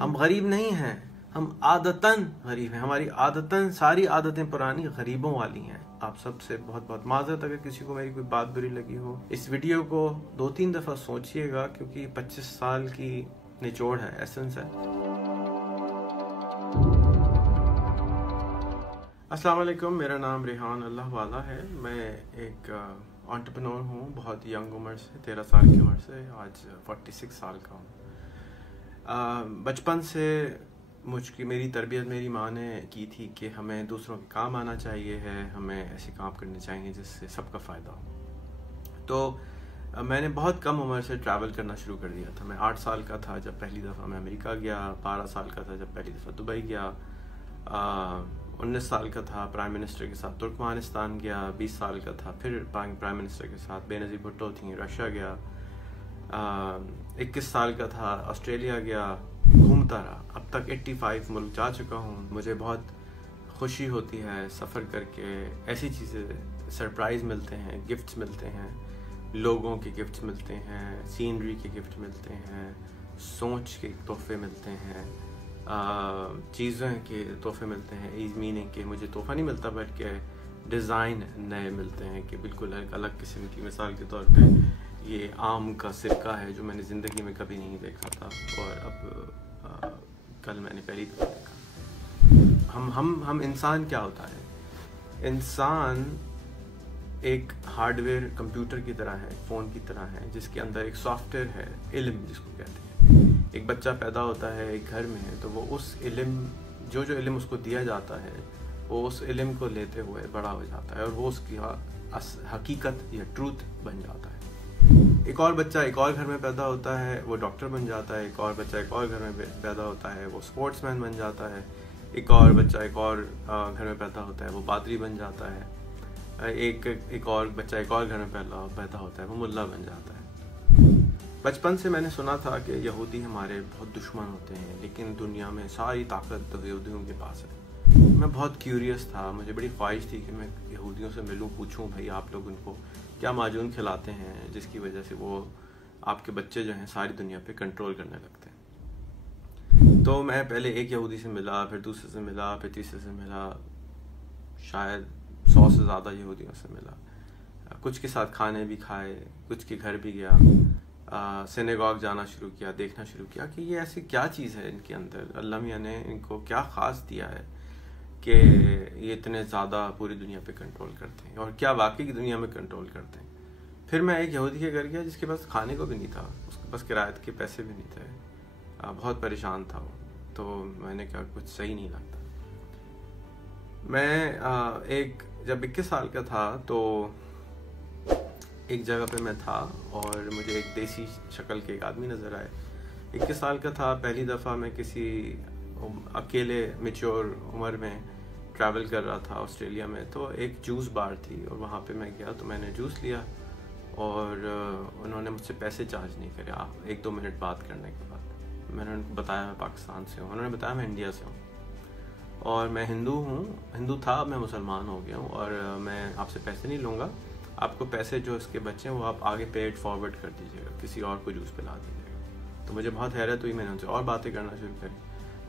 ہم غریب نہیں ہیں، ہم عادتاً غریب ہیں. ہماری عادتاً ساری عادتیں پرانی غریبوں والی ہیں. آپ سب سے بہت بہت معذرت اگر کسی کو میری کوئی بات بری لگی ہو. اس ویڈیو کو 2-3 دفعہ سوچئے گا کیونکہ 25 سال کی نچوڑ ہے، ایسنس ہے. السلام علیکم، میرا نام ریحان اللہ والا ہے. میں ایک انٹرپرینور ہوں، بہت ینگ عمر سے، 13 سال کی عمر سے آج 46 سال کا ہوں. بچپن سے میری تربیت میری ماں نے کی تھی کہ ہمیں دوسروں کے کام آنا چاہیے ہے، ہمیں ایسے کام کرنے چاہیے جس سے سب کا فائدہ ہو. تو میں نے بہت کم عمر سے ٹریول کرنا شروع کر دیا تھا. میں 8 سال کا تھا جب پہلی دفعہ میں امریکہ گیا، 12 سال کا تھا جب پہلی دفعہ دبئی گیا، 19 سال کا تھا پرائم منسٹر کے ساتھ ترکمانستان گیا، 20 سال کا تھا پھر پرائم منسٹر کے ساتھ بے نظیر بھٹو تھیں، رشیا گیا، 21 سال کا تھا آسٹریلیا گیا، گھومتا رہا. اب تک 85 ملک جا چکا ہوں. مجھے بہت خوشی ہوتی ہے سفر کر کے. ایسی چیزیں سرپرائز ملتے ہیں، گفٹس ملتے ہیں، لوگوں کے گفٹس ملتے ہیں، سینری کے گفٹ ملتے ہیں، سوچ کے تحفے ملتے ہیں، چیزوں کے تحفے ملتے ہیں. میننگ کہ مجھے تحفہ نہیں ملتا بلکہ ڈیزائن نئے ملتے ہیں کہ بالکل ایک الگ قسم کی. مثال کے طور پہ یہ آم کا سرکہ ہے جو میں نے زندگی میں کبھی نہیں دیکھا تھا اور اب کل میں نے پہلی دفعہ دیکھا. ہم انسان کیا ہوتا ہے؟ انسان ایک ہارڈ ویئر کمپیوٹر کی طرح ہے، فون کی طرح ہے، جس کے اندر ایک سافٹ ویئر ہے، علم جس کو کہتے ہیں. ایک بچہ پیدا ہوتا ہے ایک گھر میں، تو وہ اس علم جو علم اس کو دیا جاتا ہے وہ اس علم کو لیتے ہوئے بڑا ہو جاتا ہے اور وہ اس کی حقیقت یا ٹروتھ بن جاتا ہے. ایک اور بچہ ایک اور گھر میں پیدا ہوتا ہے، وہ ڈاکٹر بن جاتا ہے. ایک اور بچہ ایک اور گھر میں پیدا ہوتا ہے، وہ اسپورٹس مین بن جاتا ہے. ایک اور بچہ ایک اور گھر میں پیدا ہوتا ہے، وہ پادری بن جاتا ہے. ایک اور بچہ ایک اور گھر میں پیدا ہوتا ہے، وہ ملا بن جاتا ہے. بچپن سے میں نے سنا تھا کہ یہودی ہمارے بہت دشمن ہوتے ہیں، لیکن دنیا میں ساری طاقت تو یہودیوں کے پاس ہے. میں بہت کیوریس تھا، مجھے بڑی خواہش تھی کہ میں یہودیوں سے ملوں، پوچھوں بھائی آپ لوگ ان کو کیا معجون کھلاتے ہیں جس کی وجہ سے وہ آپ کے بچے جو ہیں ساری دنیا پہ کنٹرول کرنے لگتے ہیں. تو میں پہلے ایک یہودی سے ملا، پھر دوسرے سے ملا، پھر تیسرے سے ملا، شاید 100 سے زیادہ یہودیوں سے ملا. کچھ کے ساتھ کھانے بھی کھائے، کچھ کے گھر بھی گیا، سینیگاگ جانا شروع کیا، دیکھنا شروع کیا کہ یہ ایسی کیا چیز ہے ان کے اندر، اللہ میاں نے ان کو کیا خاص دیا ہے کہ یہ اتنے زیادہ پوری دنیا پہ کنٹرول کرتے ہیں، اور کیا واقعی کی دنیا میں کنٹرول کرتے ہیں. پھر میں ایک یہودی کے گھر گیا جس کے پاس کھانے کو بھی نہیں تھا، اس کے پاس کرایت کے پیسے بھی نہیں تھے، بہت پریشان تھا وہ. تو میں نے کہا کچھ صحیح نہیں لگتا. میں جب 21 سال کا تھا تو ایک جگہ پہ میں تھا اور مجھے ایک دیسی شکل کے ایک آدمی نظر آئے. 21 سال کا تھا، پہلی دفعہ میں کسی اکیلے میچور عمر میں ٹریول کر رہا تھا آسٹریلیا میں. تو ایک جوس بار تھی اور وہاں پہ میں گیا تو میں نے جوس لیا اور انہوں نے مجھ سے پیسے چارج نہیں کرے. آپ 1-2 منٹ بات کرنے کے بعد میں نے ان کو بتایا میں پاکستان سے ہوں، انہوں نے بتایا میں انڈیا سے ہوں اور میں ہندو تھا، اب میں مسلمان ہو گیا ہوں اور میں آپ سے پیسے نہیں لوں گا. آپ کو پیسے جو اس کے بچے ہیں وہ آپ آگے پیڈ فارورڈ کر دیجیے گا، کسی اور کو جوس پلا دیجیے گا. تو مجھے بہت حیرت ہوئی، میں نے ان سے اور باتیں کرنا شروع کری.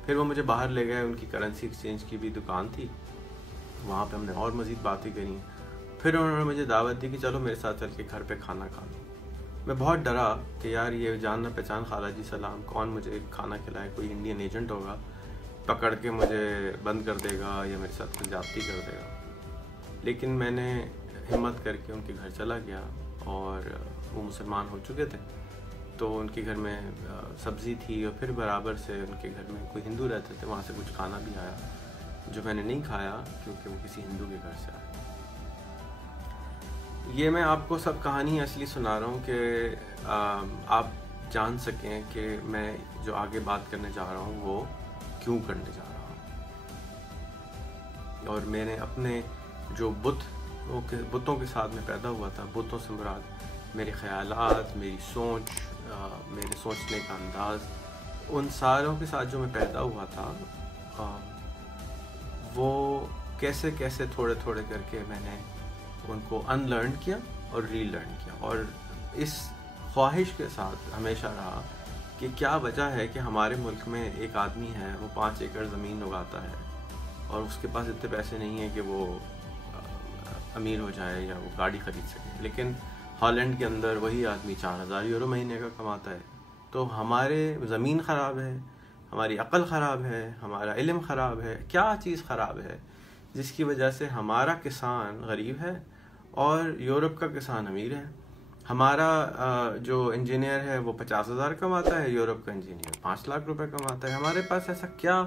پھر وہ مجھے باہر لے گئے، ان کی کرنسی ایکسچینج کی بھی دکان تھی، وہاں پہ ہم نے اور مزید باتیں کریں. پھر انہوں نے مجھے دعوت دی کہ چلو میرے ساتھ چل کے گھر پہ کھانا کھا لو. میں بہت ڈرا کہ یار یہ جان نہ پہچان خالہ جی سلام، کون مجھے کھانا کھلائے، کوئی انڈین ایجنٹ ہوگا، پکڑ کے مجھے بند کر دے گا یا میرے ساتھ کچھ زیادتی کر دے گا. لیکن میں نے ہمت کر کے ان کے گھر چلا گیا اور وہ مسلمان ہو چکے تھے تو ان کے گھر میں سبزی تھی اور پھر برابر سے ان کے گھر میں کوئی ہندو رہتے تھے، وہاں سے کچھ کھانا بھی آیا جو میں نے نہیں کھایا کیونکہ وہ کسی ہندو کے گھر سے آیا. یہ میں آپ کو سب کہانی اصلی سنا رہا ہوں کہ آپ جان سکیں کہ میں جو آگے بات کرنے جا رہا ہوں وہ کیوں کرنے جا رہا ہوں. اور میں نے اپنے جو بتوں کے ساتھ میں پیدا ہوا تھا، بتوں سے مراد میرے خیالات، میری سوچ، میرے سوچنے کا انداز، ان ساروں کے ساتھ جو میں پیدا ہوا تھا وہ کیسے کیسے تھوڑے تھوڑے کر کے میں نے ان کو ان لرن کیا اور ری لرن کیا. اور اس خواہش کے ساتھ ہمیشہ رہا کہ کیا وجہ ہے کہ ہمارے ملک میں ایک آدمی ہے وہ 5 ایکڑ زمین اگاتا ہے اور اس کے پاس اتنے پیسے نہیں ہیں کہ وہ امیر ہو جائے یا وہ گاڑی خرید سکے، لیکن ہالینڈ کے اندر وہی آدمی 4000 یورو مہینے کا کماتا ہے۔ تو ہمارے زمین خراب ہے، ہماری عقل خراب ہے، ہمارا علم خراب ہے، کیا چیز خراب ہے جس کی وجہ سے ہمارا کسان غریب ہے اور یورپ کا کسان امیر ہے؟ ہمارا جو انجینئر ہے وہ 50,000 کماتا ہے، یورپ کا انجینئر 5 لاکھ روپے کماتا ہے۔ ہمارے پاس ایسا کیا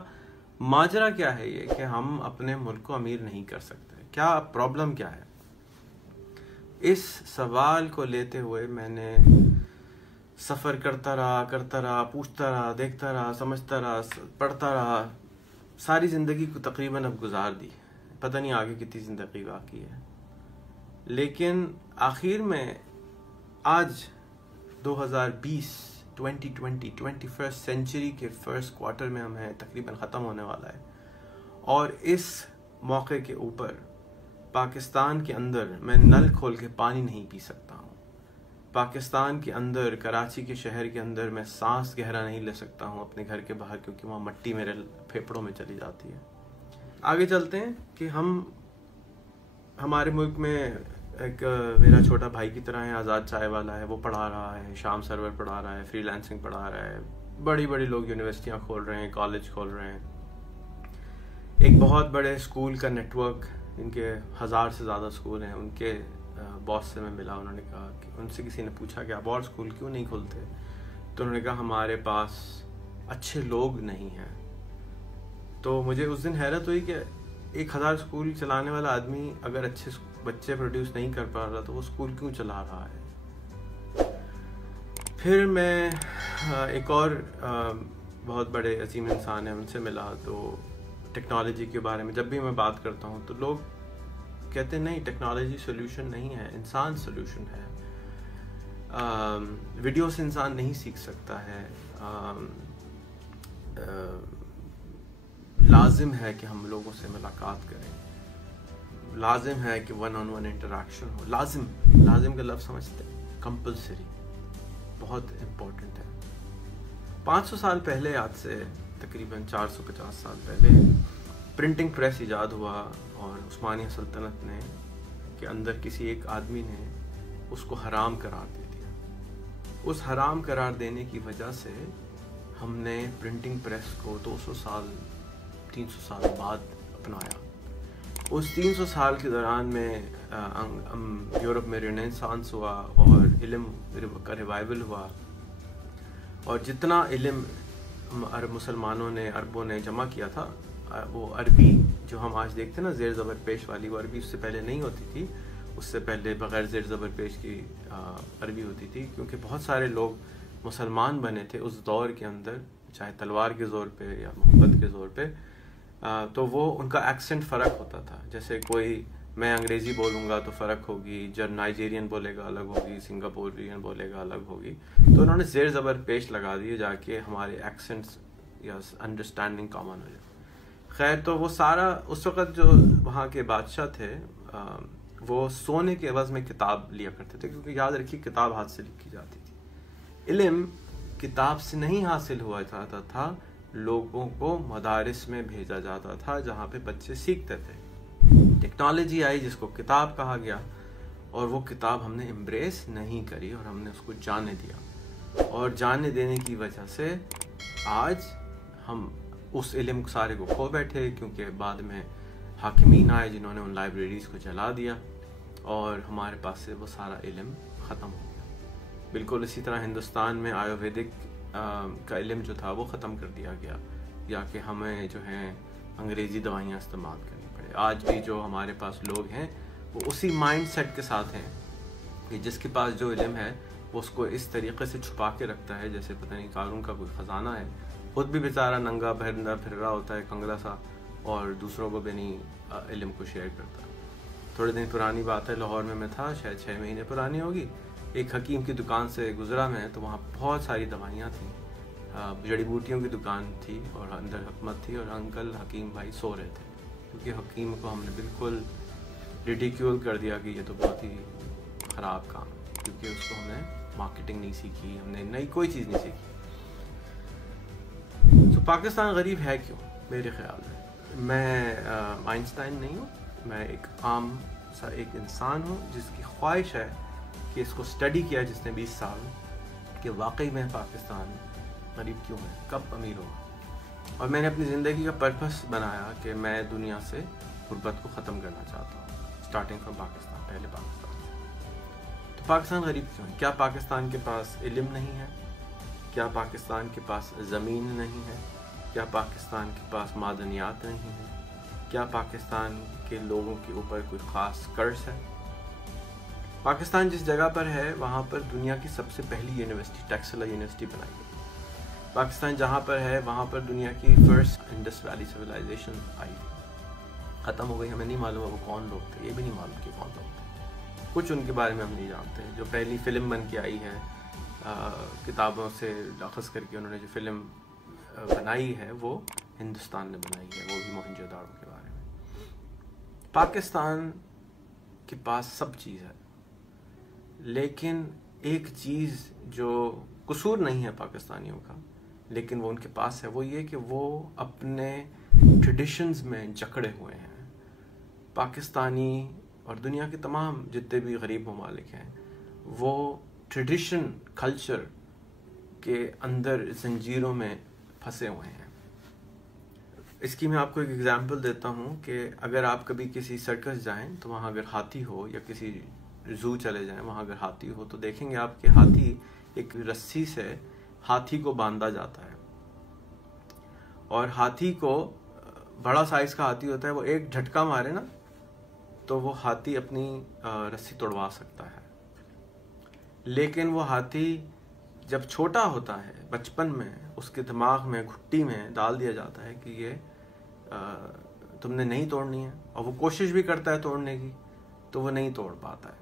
ماجرا کیا ہے یہ کہ ہم اپنے ملک کو امیر نہیں کر سکتے؟ کیا پرابلم کیا ہے؟ اس سوال کو لیتے ہوئے میں نے سفر کرتا رہا، پوچھتا رہا، دیکھتا رہا، سمجھتا رہا، پڑھتا رہا، ساری زندگی کو تقریباً اب گزار دی، پتہ نہیں آگے کتنی زندگی باقی ہے۔ لیکن آخر میں آج 2020 21st سینچری کے فرسٹ کوارٹر میں ہم ہیں، تقریباً ختم ہونے والا ہے، اور اس موقع کے اوپر پاکستان کے اندر میں نل کھول کے پانی نہیں پی سکتا ہوں، پاکستان کے اندر کراچی کے شہر کے اندر میں سانس گہرا نہیں لے سکتا ہوں اپنے گھر کے باہر، کیونکہ وہاں مٹی میرے پھیپھڑوں میں چلی جاتی ہے۔ آگے چلتے ہیں کہ ہمارے ملک میں ایک میرا چھوٹا بھائی کی طرح ہے، آزاد چائے والا ہے، وہ پڑھا رہا ہے، شام سرور پڑھا رہا ہے، فری لانسنگ پڑھا رہا ہے، بڑی لوگ یونیورسٹیاں کھول رہے ہیں، کالج کھول رہے ہیں، ایک بہت بڑے اسکول کا نیٹ ورک، ان کے 1000 سے زیادہ اسکول ہیں، ان کے باس سے میں ملا، انہوں نے کہا کہ ان سے کسی نے پوچھا کہ آپ اور اسکول کیوں نہیں کھولتے؟ تو انہوں نے کہا ہمارے پاس اچھے لوگ نہیں ہیں۔ تو مجھے اس دن حیرت ہوئی کہ 1000 اسکول چلانے والا آدمی اگر اچھے بچے پروڈیوس نہیں کر پا رہا تو وہ اسکول کیوں چلا رہا ہے؟ پھر میں ایک اور بہت بڑے عظیم انسان ہیں، ان سے ملا، تو ٹیکنالوجی کے بارے میں جب بھی میں بات کرتا ہوں تو لوگ کہتے ہیں نہیں، ٹیکنالوجی سولوشن نہیں ہے، انسان سولوشن ہے، ویڈیو سے انسان نہیں سیکھ سکتا ہے، لازم ہے کہ ہم لوگوں سے ملاقات کریں، لازم ہے کہ 1-on-1 انٹریکشن ہو، لازم کا لفظ سمجھتے ہیں، کمپلسری، بہت امپورٹنٹ ہے۔ 500 سال پہلے، آج سے تقریباً 450 سال پہلے پرنٹنگ پریس ایجاد ہوا، اور عثمانیہ سلطنت نے کے اندر کسی ایک آدمی نے اس کو حرام قرار دے دیا۔ اس حرام قرار دینے کی وجہ سے ہم نے پرنٹنگ پریس کو 200 سال 300 سال بعد اپنایا۔ اس 300 سال کے دوران میں یورپ میں رینیسانس ہوا اور علم کا ریوائول ہوا، اور جتنا علم مسلمانوں نے، عربوں نے جمع کیا تھا، وہ عربی جو ہم آج دیکھتے ہیں نا زیر زبر پیش والی، وہ عربی اس سے پہلے نہیں ہوتی تھی، اس سے پہلے بغیر زیر زبر پیش کی عربی ہوتی تھی، کیونکہ بہت سارے لوگ مسلمان بنے تھے اس دور کے اندر، چاہے تلوار کے زور پہ یا محبت کے زور پہ، تو وہ ان کا ایکسنٹ فرق ہوتا تھا۔ جیسے کوئی میں انگریزی بولوں گا تو فرق ہوگی، جب نائجیرین بولے گا الگ ہوگی، سنگاپورین بولے گا الگ ہوگی، تو انہوں نے زیر زبر پیش لگا دیے جا کے ہمارے ایکسنٹس یا انڈرسٹینڈنگ کامن ہو جائے۔ خیر، تو وہ سارا اس وقت جو وہاں کے بادشاہ تھے وہ سونے کے عوض میں کتاب لیا کرتے تھے، کیونکہ یاد رکھیے کتاب ہاتھ سے لکھی جاتی تھی۔ علم کتاب سے نہیں حاصل ہوا جاتا تھا، لوگوں کو مدارس میں بھیجا جاتا تھا جہاں پہ بچے سیکھتے تھے۔ ٹیکنالوجی آئی جس کو کتاب کہا گیا، اور وہ کتاب ہم نے امبریس نہیں کری اور ہم نے اس کو جانے دیا، اور جانے دینے کی وجہ سے آج ہم اس علم سارے کو کھو بیٹھے، کیونکہ بعد میں حاکمین آئے جنہوں نے ان لائبریریز کو جلا دیا اور ہمارے پاس سے وہ سارا علم ختم ہو گیا۔ بالکل اسی طرح ہندوستان میں آیورویدک کا علم جو تھا وہ ختم کر دیا گیا، یا کہ ہمیں جو ہیں انگریزی دوائیاں استعمال کرنی پڑے۔ آج بھی جو ہمارے پاس لوگ ہیں وہ اسی مائنڈ سیٹ کے ساتھ ہیں کہ جس کے پاس جو علم ہے وہ اس کو اس طریقے سے چھپا کے رکھتا ہے جیسے پتہ نہیں قارون کا کوئی خزانہ ہے، خود بھی بیچارہ ننگا پھر رہا ہوتا ہے کنگلا سا، اور دوسروں کو بھی نہیں علم کو شیئر کرتا۔ تھوڑے دن پرانی بات ہے، لاہور میں تھا، شاید 6 مہینے پرانی ہوگی، ایک حکیم کی دکان سے گزرا میں، تو وہاں بہت ساری دوائیاں تھیں، جڑی بوٹیوں کی دکان تھی، اور اندر حکمت تھی، اور انکل حکیم بھائی سو رہے تھے، کیونکہ حکیم کو ہم نے بالکل ریڈیکیول کر دیا کہ یہ تو بہت ہی خراب کام ہے، کیونکہ اس کو ہم نے مارکیٹنگ نہیں سیکھی، ہم نے نئی کوئی چیز نہیں سیکھی۔ پاکستان غریب ہے کیوں؟ میرے خیال میں آئنسٹائن نہیں ہوں، میں ایک عام سا ایک انسان ہوں جس کی خواہش ہے کہ اس کو اسٹڈی کیا جس نے 20 سال کہ واقعی میں پاکستان غریب کیوں ہے، کب امیر ہوگا. اور میں نے اپنی زندگی کا پرپس بنایا کہ میں دنیا سے غربت کو ختم کرنا چاہتا ہوں، اسٹارٹنگ فرام پاکستان، پہلے پاکستان سے. تو پاکستان غریب کیوں ہے؟ کیا پاکستان کے پاس علم نہیں ہے؟ کیا پاکستان کے پاس زمین نہیں ہے؟ کیا پاکستان کے پاس معدنیات نہیں ہیں؟ کیا پاکستان کے لوگوں کے اوپر کوئی خاص قرض ہے؟ پاکستان جس جگہ پر ہے وہاں پر دنیا کی سب سے پہلی یونیورسٹی ٹیکسلا یونیورسٹی بنائی گئی. پاکستان جہاں پر ہے وہاں پر دنیا کی فرسٹ انڈس ویلی سویلائزیشن آئی، ختم ہو گئی. ہمیں نہیں معلوم ہے وہ کون لوگ تھے، یہ بھی نہیں معلوم کہ کون لوگ تھے. کچھ ان کے بارے میں ہم نہیں جانتے. جو پہلی فلم بن کے آئی ہے کتابوں سے اخذ کر کے انہوں نے جو فلم بنائی ہے وہ ہندوستان نے بنائی ہے، وہ بھی موہنجو داڑو کے بارے میں. پاکستان کے پاس سب چیز ہے، لیکن ایک چیز جو قصور نہیں ہے پاکستانیوں کا لیکن وہ ان کے پاس ہے، وہ یہ کہ وہ اپنے ٹریڈیشنز میں جکڑے ہوئے ہیں. پاکستانی اور دنیا کے تمام جتنے بھی غریب ممالک ہیں وہ ٹریڈیشن کلچر کے اندر زنجیروں میں پھنسے ہوئے ہیں. اس کی میں آپ کو ایک ایگزامپل دیتا ہوں کہ اگر آپ کبھی کسی سرکس جائیں تو وہاں اگر ہاتھی ہو، یا کسی زو چلے جائیں وہاں اگر ہاتھی ہو تو دیکھیں گے آپ کہ ہاتھی ایک رسی سے ہاتھی کو باندھا جاتا ہے، اور ہاتھی کو بڑا سائز کا ہاتھی ہوتا ہے، وہ ایک جھٹکا مارے نا تو وہ ہاتھی اپنی رسی توڑوا سکتا ہے. لیکن وہ ہاتھی جب چھوٹا ہوتا ہے بچپن میں اس کے دماغ میں گھٹی میں ڈال دیا جاتا ہے کہ یہ تم نے نہیں توڑنی ہے، اور وہ کوشش بھی کرتا ہے توڑنے کی تو وہ نہیں توڑ پاتا ہے.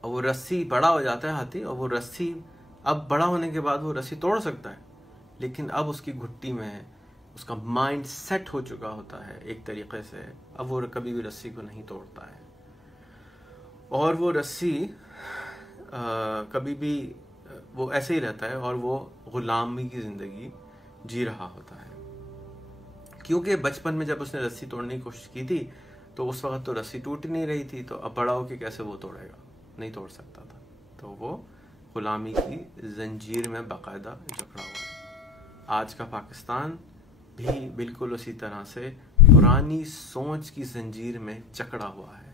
اور وہ رسی بڑا ہو جاتا ہے ہاتھی، اور وہ رسی اب بڑا ہونے کے بعد وہ رسی توڑ سکتا ہے، لیکن اب اس کی گھٹی میں اس کا مائنڈ سیٹ ہو چکا ہوتا ہے ایک طریقے سے، اب وہ کبھی بھی رسی کو نہیں توڑتا ہے. اور وہ رسی کبھی بھی وہ ایسے ہی رہتا ہے اور وہ غلامی کی زندگی جی رہا ہوتا ہے. کیونکہ بچپن میں جب اس نے رسی توڑنے کی کوشش کی تھی تو اس وقت تو رسی ٹوٹ نہیں رہی تھی، تو اب بڑا ہو کے کیسے وہ توڑے گا، نہیں توڑ سکتا تھا. تو وہ غلامی کی زنجیر میں باقاعدہ جکڑا ہوا ہے. آج کا پاکستان بھی بالکل اسی طرح سے پرانی سوچ کی زنجیر میں جکڑا ہوا ہے.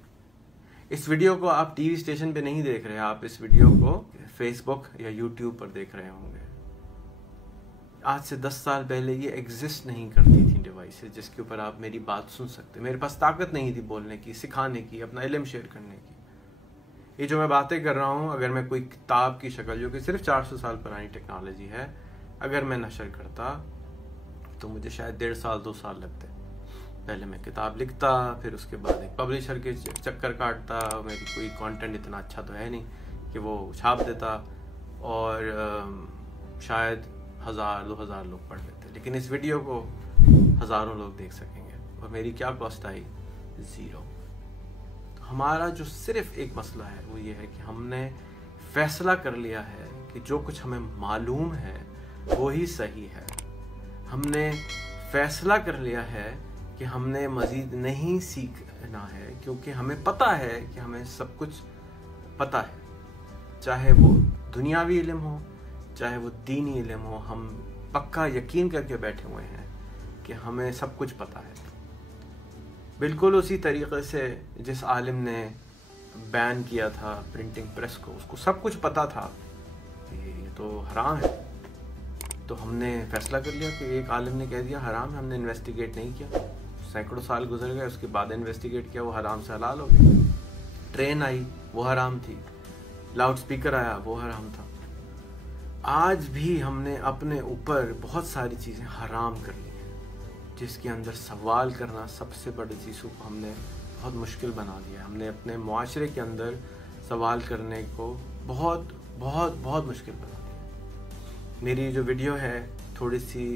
اس ویڈیو کو آپ ٹی وی اسٹیشن پہ نہیں دیکھ رہے، آپ اس ویڈیو کو فیس بک یا یوٹیوب پر دیکھ رہے ہوں گے. آج سے 10 سال پہلے یہ ایگزسٹ نہیں کرتی تھی ڈیوائسز جس کے اوپر آپ میری بات سن سکتے. میرے پاس طاقت نہیں تھی بولنے کی، سکھانے کی، اپنا علم شیئر کرنے کی. یہ جو میں باتیں کر رہا ہوں، اگر میں کوئی کتاب کی شکل جو کہ صرف 400 سال پرانی ٹیکنالوجی ہے اگر میں نشر کرتا تو مجھے شاید 1.5 سال 2 سال لگتے. پہلے میں کتاب لکھتا، پھر اس کے بعد ایک پبلشر کے چکر کاٹتا، میری کوئی کانٹینٹ اتنا اچھا تو ہے نہیں کہ وہ چھاپ دیتا، اور شاید 1000-2000 لوگ پڑھ لیتے. لیکن اس ویڈیو کو ہزاروں لوگ دیکھ سکیں گے، اور میری کیا کاسٹ آئی؟ 0. ہمارا جو صرف ایک مسئلہ ہے وہ یہ ہے کہ ہم نے فیصلہ کر لیا ہے کہ جو کچھ ہمیں معلوم ہے وہی صحیح ہے. ہم نے فیصلہ کر لیا ہے کہ ہم نے مزید نہیں سیکھنا ہے، کیونکہ ہمیں پتہ ہے کہ ہمیں سب کچھ پتہ ہے، چاہے وہ دنیاوی علم ہو چاہے وہ دینی علم ہو. ہم پکا یقین کر کے بیٹھے ہوئے ہیں کہ ہمیں سب کچھ پتہ ہے. بالکل اسی طریقے سے جس عالم نے بین کیا تھا پرنٹنگ پریس کو، اس کو سب کچھ پتہ تھا کہ یہ تو حرام ہے، تو ہم نے فیصلہ کر لیا کہ ایک عالم نے کہہ دیا حرام ہے، ہم نے انویسٹیگیٹ نہیں کیا. سینکڑوں سال گزر گئے، اس کے بعد انویسٹیگیٹ کیا، وہ حرام سے حلال ہو گیا. ٹرین آئی وہ حرام تھی، لاؤڈ سپیکر آیا وہ حرام تھا. آج بھی ہم نے اپنے اوپر بہت ساری چیزیں حرام کر لی ہیں، جس کے اندر سوال کرنا سب سے بڑی چیزوں کو ہم نے بہت مشکل بنا دیا. ہم نے اپنے معاشرے کے اندر سوال کرنے کو بہت بہت بہت مشکل بنا دیا. میری جو ویڈیو ہے تھوڑی سی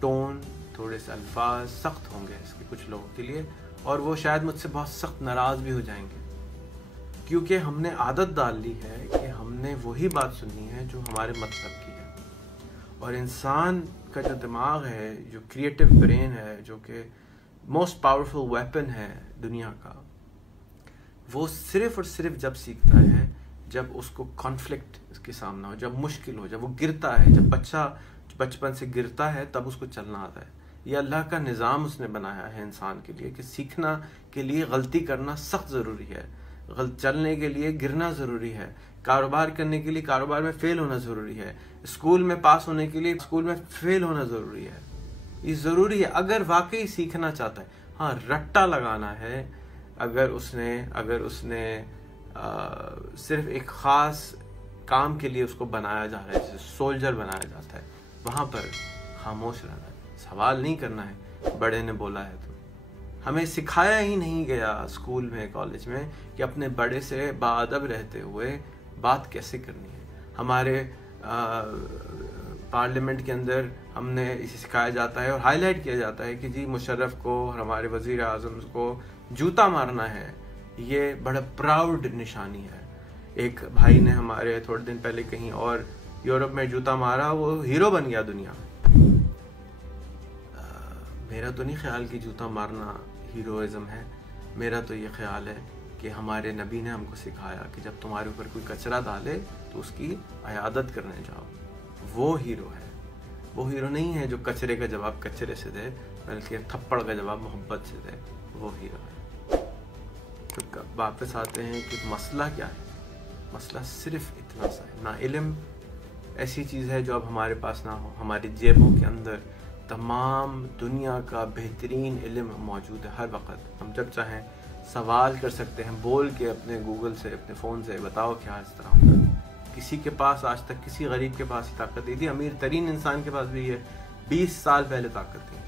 ٹون، تھوڑے سے الفاظ سخت ہوں گے اس کے کچھ لوگوں کے لیے، اور وہ شاید مجھ سے بہت سخت ناراض بھی ہو جائیں گے، کیونکہ ہم نے عادت ڈال لی ہے کہ ہم نے وہی بات سننی ہے جو ہمارے مطلب کی ہے. اور انسان کا جو دماغ ہے، جو کریٹو برین ہے، جو کہ موسٹ پاورفل ویپن ہے دنیا کا، وہ صرف اور صرف جب سیکھتا ہے جب اس کو کانفلکٹ اس کے سامنا ہو، جب مشکل ہو، جب وہ گرتا ہے. جب بچہ بچپن سے گرتا ہے تب اس کو چلنا آتا ہے. یہ اللہ کا نظام اس نے بنایا ہے انسان کے لیے کہ سیکھنا کے لیے غلطی کرنا سخت ضروری ہے، چلنے کے لیے گرنا ضروری ہے، کاروبار کرنے کے لیے کاروبار میں فیل ہونا ضروری ہے، اسکول میں پاس ہونے کے لیے اسکول میں فیل ہونا ضروری ہے. یہ ضروری ہے اگر واقعی سیکھنا چاہتا ہے. ہاں، رٹا لگانا ہے اگر اس نے صرف ایک خاص کام کے لیے اس کو بنایا جا رہا ہے، جیسے سولجر بنایا جاتا ہے، وہاں پر خاموش رہنا ہے، سوال نہیں کرنا ہے. بڑے نے بولا ہے تو ہمیں سکھایا ہی نہیں گیا اسکول میں، کالج میں، کہ اپنے بڑے سے باادب رہتے ہوئے بات کیسے کرنی ہے. ہمارے پارلیمنٹ کے اندر ہم نے اسے سکھایا جاتا ہے اور ہائی لائٹ کیا جاتا ہے کہ جی مشرف کو، ہمارے وزیر اعظم کو جوتا مارنا ہے، یہ بڑا پراؤڈ نشانی ہے. ایک بھائی نے ہمارے تھوڑے دن پہلے کہیں اور یورپ میں جوتا مارا، وہ ہیرو بن گیا دنیا میں. میرا تو نہیں خیال کہ جوتا مارنا ہیروئزم ہے. میرا تو یہ خیال ہے کہ ہمارے نبی نے ہم کو سکھایا کہ جب تمہارے اوپر کوئی کچرا ڈالے تو اس کی عیادت کرنے جاؤ. وہ ہیرو ہے. وہ ہیرو نہیں ہے جو کچرے کا جواب کچرے سے دے، بلکہ تھپڑ کا جواب محبت سے دے. وہ ہیرو ہے. تو واپس آتے ہیں کہ مسئلہ کیا ہے. مسئلہ صرف اتنا سا ہے، نہ علم ایسی چیز ہے جو اب ہمارے پاس نہ ہو. ہماری جیبوں کے اندر تمام دنیا کا بہترین علم موجود ہے. ہر وقت ہم جب چاہیں سوال کر سکتے ہیں، بول کے اپنے گوگل سے، اپنے فون سے بتاؤ کیا اس طرح ہوتا ہے. کسی کے پاس آج تک کسی غریب کے پاس ہی طاقت نہیں تھی. امیر ترین انسان کے پاس بھی ہے 20 سال پہلے طاقت تھی.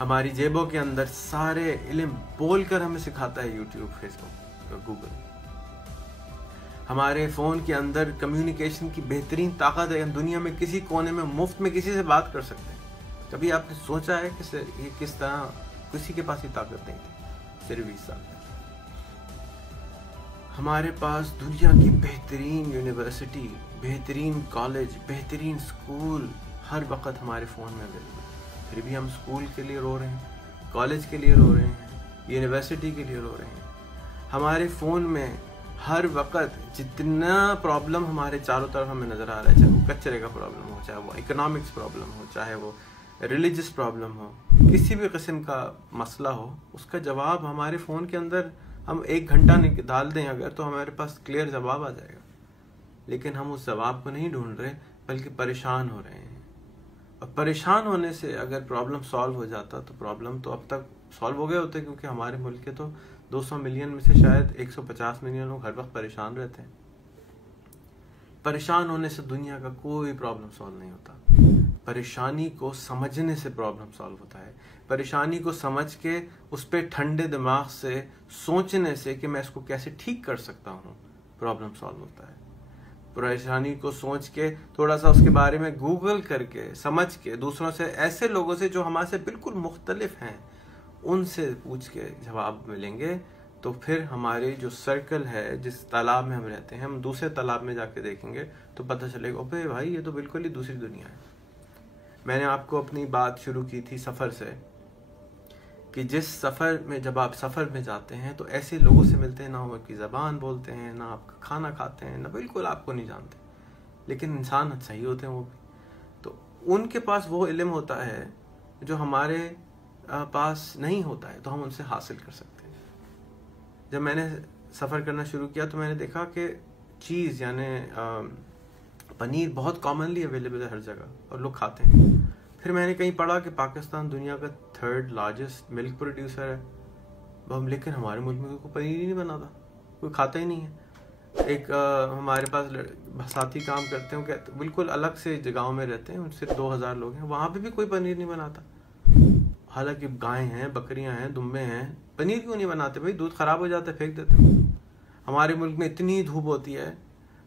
ہماری جیبوں کے اندر سارے علم بول کر ہمیں سکھاتا ہے یوٹیوب، فیس بک، گوگل. ہمارے فون کے اندر کمیونیکیشن کی بہترین طاقت ہے. ہم دنیا میں کسی کونے میں مفت میں کسی سے بات کر سکتے ہیں. کبھی آپ نے سوچا ہے کہ یہ کس طرح کسی کے پاس ہی طاقت نہیں تھی صرف 20 سال پہلے. ہمارے پاس دنیا کی بہترین یونیورسٹی، بہترین کالج، بہترین اسکول ہر وقت ہمارے فون میں اویلیبل ہے. پھر بھی ہم اسکول کے لیے رو رہے ہیں، کالج کے لیے رو رہے ہیں، یونیورسٹی کے لیے رو رہے ہیں. ہمارے فون میں ہر وقت جتنا پرابلم ہمارے چاروں طرف ہمیں نظر آ رہا ہے، چاہے وہ کچرے کا پرابلم ہو، چاہے وہ اکنامکس پرابلم ہو، چاہے وہ ریلیجس پرابلم ہو، کسی بھی قسم کا مسئلہ ہو، اس کا جواب ہمارے فون کے اندر ہم 1 گھنٹہ ڈال دیں اگر، تو ہمارے پاس کلیئر جواب آ جائے گا. لیکن ہم اس جواب کو نہیں ڈھونڈ رہے، بلکہ پریشان ہو رہے ہیں. اور پریشان ہونے سے اگر پرابلم سالو ہو جاتا تو پرابلم تو اب تک سالو ہو گئے ہوتے، کیونکہ ہمارے ملک کے تو 200 ملین میں سے شاید 150 ملین لوگ ہر وقت پریشان رہتے ہیں. پریشان ہونے سے دنیا کا کوئی پرابلم سالو نہیں ہوتا. پریشانی کو سمجھنے سے پرابلم سالو ہوتا ہے. پریشانی کو سمجھ کے اس پہ ٹھنڈے دماغ سے سوچنے سے کہ میں اس کو کیسے ٹھیک کر سکتا ہوں، پرابلم سالو ہوتا ہے. پریشانی کو سوچ کے تھوڑا سا اس کے بارے میں گوگل کر کے سمجھ کے، دوسروں سے، ایسے لوگوں سے جو ہمارے سے بالکل مختلف ہیں، ان سے پوچھ کے جواب ملیں گے، تو پھر ہماری جو سرکل ہے، جس تالاب میں ہم رہتے ہیں، ہم دوسرے تالاب میں جا کے دیکھیں گے تو پتہ چلے گا اوپے بھائی یہ تو بالکل ہی دوسری دنیا ہے. میں نے آپ کو اپنی بات شروع کی تھی سفر سے، کہ جس سفر میں، جب آپ سفر میں جاتے ہیں تو ایسے لوگوں سے ملتے ہیں، نہ وہ آپ کی زبان بولتے ہیں، نہ آپ کا کھانا کھاتے ہیں، نہ بالکل آپ کو نہیں جانتے، لیکن انسان صحیح ہوتے ہیں وہ بھی. تو ان کے پاس وہ علم ہوتا ہے جو ہمارے پاس نہیں ہوتا ہے، تو ہم ان سے حاصل کر سکتے ہیں. جب میں نے سفر کرنا شروع کیا تو میں نے دیکھا کہ چیز یعنی پنیر بہت کامنلی اویلیبل ہے ہر جگہ اور لوگ کھاتے ہیں. پھر میں نے کہیں پڑھا کہ پاکستان دنیا کا 3rd لارجسٹ ملک پروڈیوسر ہے، لیکن ہمارے ملک میں کوئی پنیر ہی نہیں بناتا، کوئی کھاتا ہی نہیں ہے. ایک ہمارے پاس ساتھی کام کرتے ہیں، کہ بالکل الگ سے جگہوں میں رہتے ہیں، صرف 2000 لوگ ہیں، وہاں پہ بھی کوئی پنیر نہیں بناتا. حالانکہ گائیں ہیں، بکریاں ہیں، دمبے ہیں، پنیر کیوں نہیں بناتے بھائی؟ دودھ خراب ہو جاتا ہے، پھینک دیتے ہیں. ہمارے ملک میں اتنی دھوپ ہوتی ہے،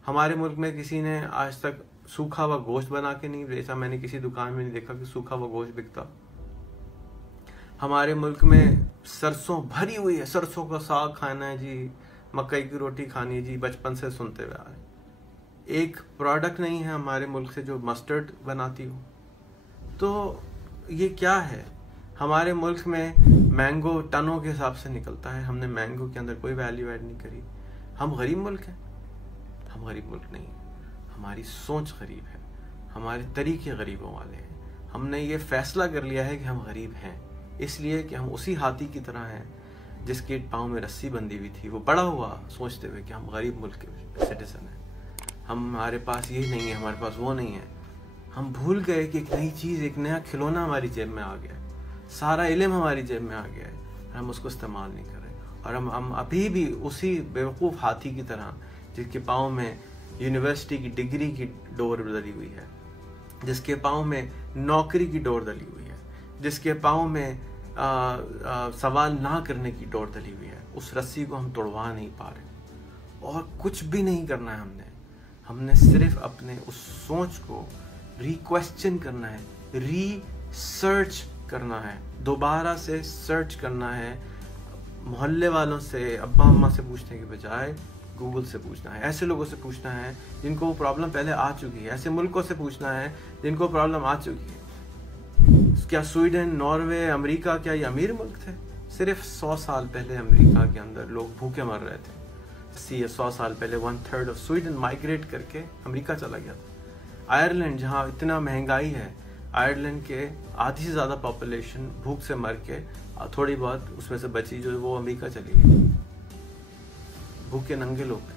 ہمارے ملک میں کسی نے آج تک سوکھا ہوا گوشت بنا کے نہیں بیچا. میں نے کسی دکان میں نہیں دیکھا کہ سوکھا ہوا گوشت بکتا. ہمارے ملک میں سرسوں بھری ہوئی ہے، سرسوں کا ساگ کھانا ہے جی، مکئی کی روٹی کھانی ہے جی، بچپن سے سنتے ہوئے آ رہے. ایک پروڈکٹ نہیں ہے ہمارے ملک سے جو مسٹرڈ بناتی ہو. تو یہ کیا ہے؟ ہمارے ملک میں مینگو ٹنوں کے حساب سے نکلتا ہے. ہم نے مینگو کے اندر کوئی ویلیو ایڈ نہیں کری. ہم غریب ملک ہیں؟ ہم غریب ملک نہیں ہیں. ہماری سوچ غریب ہے, ہمارے طریقے غریبوں والے ہیں. ہم نے یہ فیصلہ کر لیا ہے کہ ہم غریب ہیں, اس لیے کہ ہم اسی ہاتھی کی طرح ہیں جس کے پاؤں میں رسی بندھی ہوئی تھی. وہ بڑا ہوا سوچتے ہوئے کہ ہم غریب ملک کے سٹیزن ہیں, ہمارے پاس یہ نہیں ہے, ہمارے پاس وہ نہیں ہے. ہم بھول گئے کہ ایک نئی چیز, ایک نیا کھلونا ہماری جیب میں آ گیا ہے, سارا علم ہماری جیب میں آ گیا ہے, ہم اس کو استعمال نہیں کر رہے. اور ہم ابھی بھی اسی بیوقوف ہاتھی کی طرح جس کے پاؤں میں یونیورسٹی کی ڈگری کی ڈور ڈلی ہوئی ہے, جس کے پاؤں میں نوکری کی ڈور ڈلی ہوئی ہے, جس کے پاؤں میں سوال نہ کرنے کی ڈور ڈلی ہوئی ہے, اس رسی کو ہم توڑوا نہیں پا رہے. اور کچھ بھی نہیں کرنا ہے ہم نے صرف اپنے اس سوچ کو ریکویسچن کرنا ہے, ری سرچ کرنا ہے, دوبارہ سے سرچ کرنا ہے. محلے والوں سے, ابا اماں سے پوچھنے کے بجائے گوگل سے پوچھنا ہے, ایسے لوگوں سے پوچھنا ہے جن کو وہ پرابلم پہلے آ چکی ہے, ایسے ملکوں سے پوچھنا ہے جن کو پرابلم آ چکی ہے. کیا سویڈن, ناروے, امریکہ کیا یہ امیر ملک تھے؟ صرف 100 سال پہلے امریکہ کے اندر لوگ بھوکے مر رہے تھے. 80 یا 100 سال پہلے 1/3 آف سویڈن مائگریٹ کر کے امریکہ چلا گیا تھا. آئرلینڈ جہاں اتنا مہنگائی ہے, آئرلینڈ کے آدھی سے زیادہ پاپولیشن بھوک سے مر کے تھوڑی بہت اس میں سے بچی جو وہ امریکہ چلی گئی. بھوکے ننگے لوگ.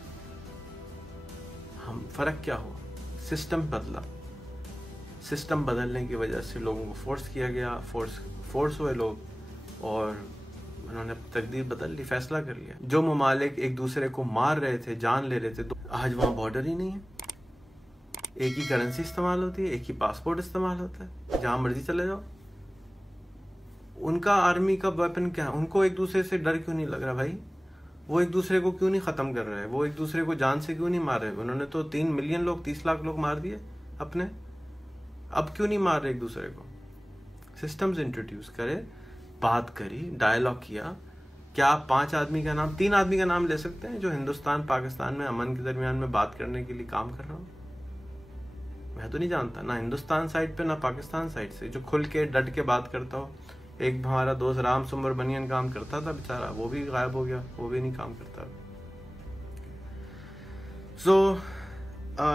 ہم فرق کیا ہوا؟ سسٹم بدلا. سسٹم بدلنے کی وجہ سے لوگوں کو فورس کیا گیا, فورس ہوئے لوگ اور انہوں نے تقدیر بدل لی, فیصلہ کر لیا. جو ممالک ایک دوسرے کو مار رہے تھے, جان لے رہے تھے, تو آج وہاں بارڈر ہی نہیں ہے, ایک ہی کرنسی استعمال ہوتی ہے, ایک ہی پاسپورٹ استعمال ہوتا ہے, جہاں مرضی چلے جاؤ. ان کا آرمی کا ویپن کیا ہے؟ ان کو ایک دوسرے سے ڈر کیوں نہیں لگ رہا بھائی؟ وہ ایک دوسرے کو کیوں نہیں ختم کر رہے؟ وہ ایک دوسرے کو جان سے کیوں نہیں مار رہے؟ انہوں نے تو 3 ملین لوگ, 30 لاکھ لوگ مار دیے اپنے. اب کیوں نہیں مار رہے ایک دوسرے کو؟ سسٹمز انٹروڈیوس کرے, بات کری, ڈائلاگ کیا. کیا آپ 5 آدمی کا نام, 3 آدمی کا نام لے سکتے ہیں جو ہندوستان پاکستان میں امن کے درمیان میں بات کرنے کے لیے کام کر رہا ہوں؟ میں تو نہیں جانتا, نہ ہندوستان سائڈ پہ نہ پاکستان سائڈ سے, جو کھل کے ڈٹ کے بات کرتا ہو. ایک ہمارا دوست رام سمر بنین کام کرتا تھا بیچارہ, وہ بھی غائب ہو گیا, وہ بھی نہیں کام کرتا. سو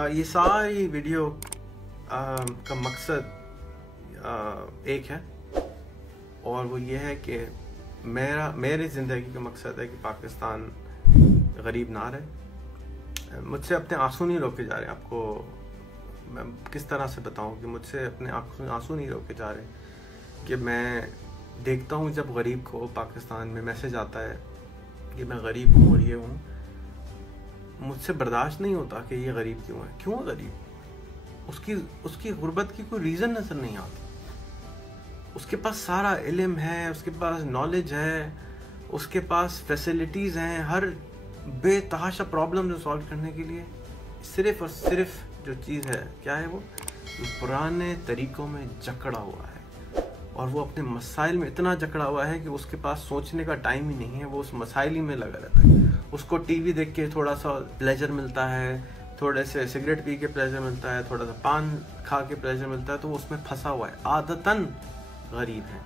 یہ ساری ویڈیو کا مقصد ایک ہے, اور وہ یہ ہے کہ میری زندگی کا مقصد ہے کہ پاکستان غریب نہ رہے. مجھ سے اپنے آنسو نہیں روکے جا رہے. آپ کو میں کس طرح سے بتاؤں کہ مجھ سے اپنے آنسو نہیں روکے جا رہے, کہ میں دیکھتا ہوں جب غریب کو پاکستان میں میسج آتا ہے کہ میں غریب ہوں اور یہ ہوں, مجھ سے برداشت نہیں ہوتا کہ یہ غریب کیوں ہے. کیوں غریب؟ اس کی غربت کی کوئی ریزن نظر نہیں آتی. اس کے پاس سارا علم ہے, اس کے پاس نالج ہے, اس کے پاس فیسلٹیز ہیں, ہر بے تحاشا پرابلم جو سالو کرنے کے لیے. صرف اور صرف جو چیز ہے کیا ہے, وہ پرانے طریقوں میں جکڑا ہوا ہے, اور وہ اپنے مسائل میں اتنا جکڑا ہوا ہے کہ اس کے پاس سوچنے کا ٹائم ہی نہیں ہے. وہ اس مسائل ہی میں لگا رہتا ہے. اس کو ٹی وی دیکھ کے تھوڑا سا پلیجر ملتا ہے, تھوڑے سے سگریٹ پی کے پلیجر ملتا ہے, تھوڑا سا پان کھا کے پلیجر ملتا ہے, تو وہ اس میں پھنسا ہوا ہے. عادتاً غریب ہیں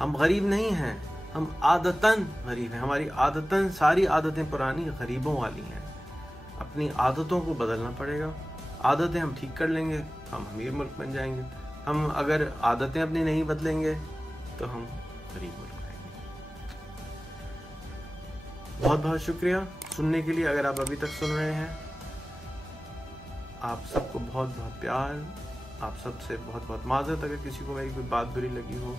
ہم, غریب نہیں ہیں ہم, عادتاً غریب ہیں. ہماری عادتاً ساری عادتیں پرانی غریبوں والی ہیں. اپنی عادتوں کو بدلنا پڑے گا. عادتیں ہم ٹھیک کر لیں گے, ہم امیر ملک بن جائیں گے. ہم اگر عادتیں اپنی نہیں بدلیں گے تو ہم غریب ملک رہیں گے. بہت بہت شکریہ سننے کے لیے. اگر آپ ابھی تک سن رہے ہیں, آپ سب کو بہت بہت پیار. آپ سب سے بہت بہت معذرت اگر کسی کو میری کوئی بات بری لگی ہو.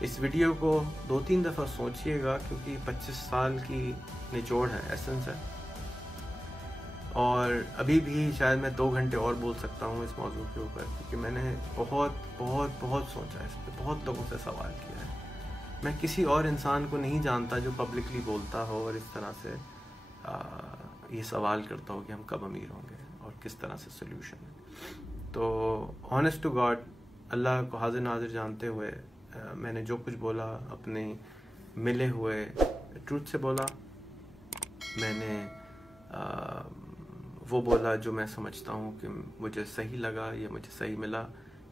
اس ویڈیو کو 2-3 دفعہ سوچئے گا, کیونکہ 25 سال کی نچوڑ ہے, ایسنس ہے. اور ابھی بھی شاید میں 2 گھنٹے اور بول سکتا ہوں اس موضوع کے اوپر, کیونکہ میں نے بہت بہت بہت سوچا ہے اس پہ, بہت لوگوں سے سوال کیا ہے. میں کسی اور انسان کو نہیں جانتا جو پبلکلی بولتا ہو اور اس طرح سے یہ سوال کرتا ہو کہ ہم کب امیر ہوں گے اور کس طرح سے سولوشن ہے. تو آنیسٹ ٹو گاڈ, اللہ کو حاضر ناظر جانتے ہوئے میں نے جو کچھ بولا اپنے ملے ہوئے ٹروتھ سے بولا. میں نے وہ بولا جو میں سمجھتا ہوں کہ مجھے صحیح لگا یا مجھے صحیح ملا.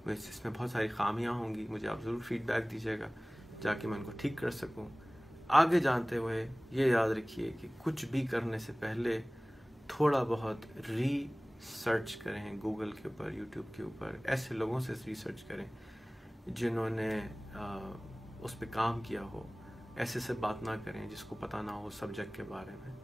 اس میں بہت ساری خامیاں ہوں گی, مجھے آپ ضرور فیڈ بیک دیجیے گا جا کے میں ان کو ٹھیک کر سکوں. آگے جانتے ہوئے یہ یاد رکھیے کہ کچھ بھی کرنے سے پہلے تھوڑا بہت ریسرچ کریں, گوگل کے اوپر, یوٹیوب کے اوپر, ایسے لوگوں سے ریسرچ کریں جنہوں نے اس پہ کام کیا ہو. ایسے سے بات نہ کریں جس کو پتہ نہ ہو سبجیکٹ کے بارے میں,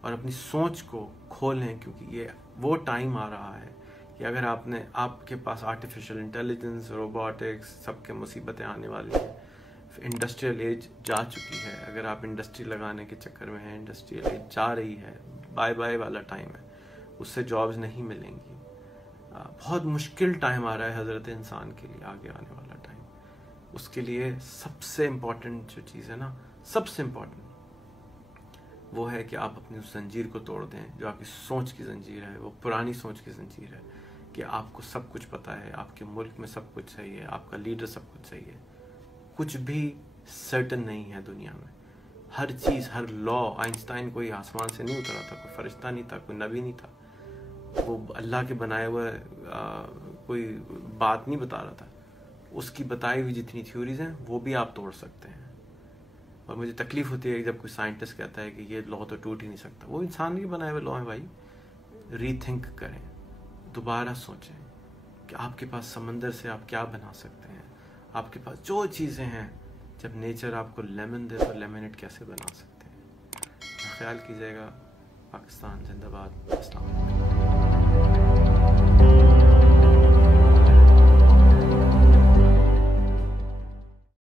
اور اپنی سوچ کو کھولیں, کیونکہ یہ وہ ٹائم آ رہا ہے کہ اگر آپ کے پاس آرٹیفیشل انٹیلیجنس, روبوٹکس, سب کے مصیبتیں آنے والی ہیں. انڈسٹریل ایج جا چکی ہے, اگر آپ انڈسٹری لگانے کے چکر میں ہیں, انڈسٹریل ایج جا رہی ہے, بائے بائے والا ٹائم ہے, اس سے جابز نہیں ملیں گی. بہت مشکل ٹائم آ رہا ہے حضرت انسان کے لیے, آگے آنے والا ٹائم. اس کے لیے سب سے امپورٹنٹ جو چیز ہے نا, سب سے امپورٹنٹ وہ ہے کہ آپ اپنی اس زنجیر کو توڑ دیں جو آپ کی سوچ کی زنجیر ہے, وہ پرانی سوچ کی زنجیر ہے کہ آپ کو سب کچھ پتہ ہے, آپ کے ملک میں سب کچھ صحیح ہے, آپ کا لیڈر سب کچھ صحیح ہے. کچھ بھی سرٹن نہیں ہے دنیا میں. ہر چیز, ہر لا, آئنسٹائن کوئی آسمان سے نہیں اترا تھا, کوئی فرشتہ نہیں تھا, کوئی نبی نہیں تھا, وہ اللہ کے بنائے ہوئے کوئی بات نہیں بتا رہا تھا. اس کی بتائی ہوئی جتنی تھیوریز ہیں وہ بھی آپ توڑ سکتے ہیں. اور مجھے تکلیف ہوتی ہے جب کوئی سائنٹسٹ کہتا ہے کہ یہ لا تو ٹوٹ ہی نہیں سکتا. وہ انسان کے بنائے ہوئے لا ہیں بھائی. ری تھنک کریں, دوبارہ سوچیں کہ آپ کے پاس سمندر سے آپ کیا بنا سکتے ہیں. آپ کے پاس جو چیزیں ہیں, جب نیچر آپ کو لیمن دے تو لیمنیٹ کیسے بنا سکتے ہیں. خیال کیجیے گا. پاکستان زندہ باد. السلام علیکم.